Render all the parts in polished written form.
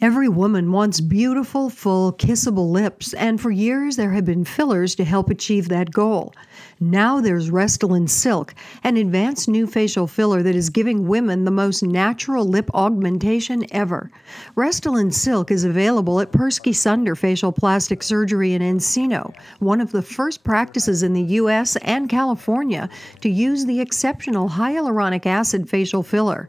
Every woman wants beautiful, full, kissable lips, and for years there have been fillers to help achieve that goal. Now there's Restylane Silk, an advanced new facial filler that is giving women the most natural lip augmentation ever. Restylane Silk is available at Persky Sunder Facial Plastic Surgery in Encino, one of the first practices in the U.S. and California to use the exceptional hyaluronic acid facial filler.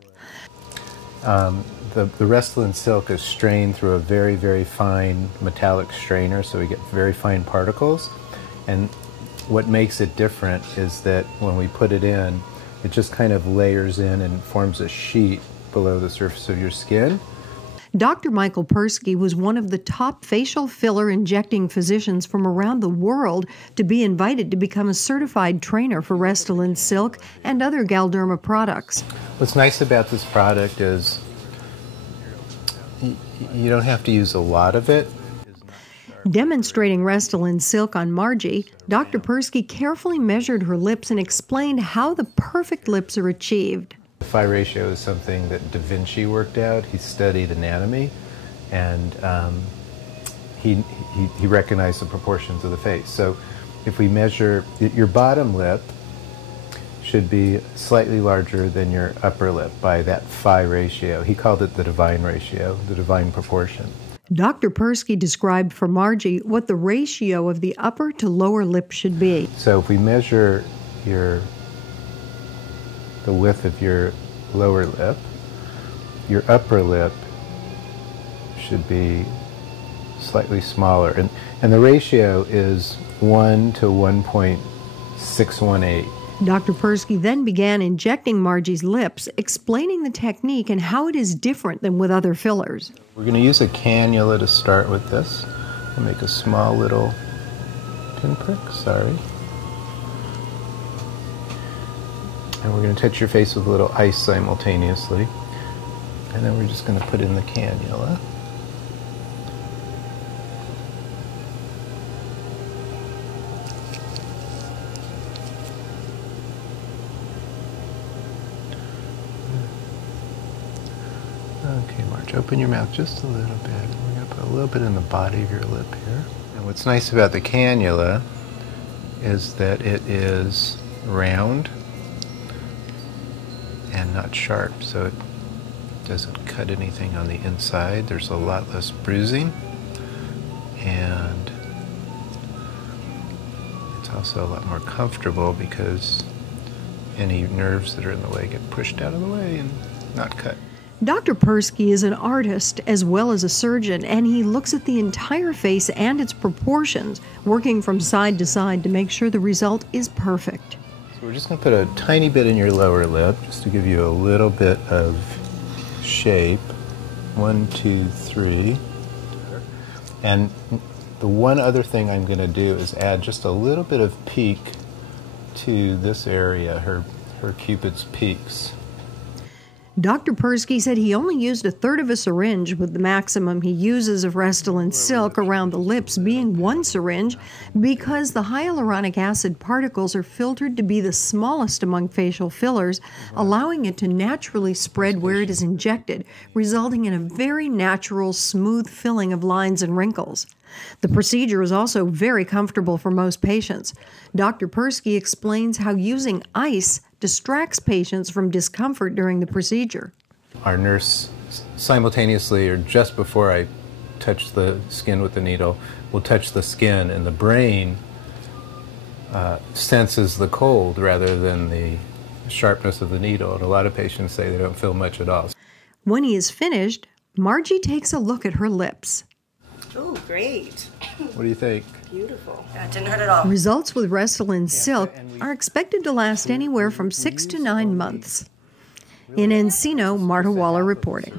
The Restylane Silk is strained through a very, very fine metallic strainer, so we get very fine particles. And what makes it different is that when we put it in, it just kind of layers in and forms a sheet below the surface of your skin. Dr. Michael Persky was one of the top facial filler injecting physicians from around the world to be invited to become a certified trainer for Restylane Silk and other Galderma products. What's nice about this product is you don't have to use a lot of it. Demonstrating Restylane Silk on Margie, Dr. Persky carefully measured her lips and explained how the perfect lips are achieved. The phi ratio is something that Da Vinci worked out. He studied anatomy, and he recognized the proportions of the face. So if we measure, your bottom lip should be slightly larger than your upper lip by that phi ratio. He called it the divine ratio, the divine proportion. Dr. Persky described for Margie what the ratio of the upper to lower lip should be. So if we measure the width of your lower lip, your upper lip should be slightly smaller. And the ratio is 1 to 1.618. Dr. Persky then began injecting Margie's lips, explaining the technique and how it is different than with other fillers. We're going to use a cannula to start with this and make a small little pinprick, sorry. And we're going to touch your face with a little ice simultaneously. And then we're just going to put in the cannula. Okay, Marge, open your mouth just a little bit. We're going to put a little bit in the body of your lip here. And what's nice about the cannula is that it is round and not sharp, so it doesn't cut anything on the inside. There's a lot less bruising, and it's also a lot more comfortable because any nerves that are in the way get pushed out of the way and not cut. Dr. Persky is an artist as well as a surgeon, and he looks at the entire face and its proportions, working from side to side to make sure the result is perfect. So we're just going to put a tiny bit in your lower lip, just to give you a little bit of shape. 1, 2, 3. And the one other thing I'm going to do is add just a little bit of peak to this area, her Cupid's peaks. Dr. Persky said he only used 1/3 of a syringe, with the maximum he uses of Restylane Silk around the lips being 1 syringe, because the hyaluronic acid particles are filtered to be the smallest among facial fillers, allowing it to naturally spread where it is injected, resulting in a very natural, smooth filling of lines and wrinkles. The procedure is also very comfortable for most patients. Dr. Persky explains how using ice distracts patients from discomfort during the procedure. Our nurse simultaneously, or just before I touch the skin with the needle, will touch the skin, and the brain senses the cold rather than the sharpness of the needle. And a lot of patients say they don't feel much at all. When he is finished, Margie takes a look at her lips. Oh, great. What do you think? Beautiful. That didn't hurt at all. Results with Restylane Silk are expected to last anywhere from 6 to 9 months. In Encino, Marta Waller reporting.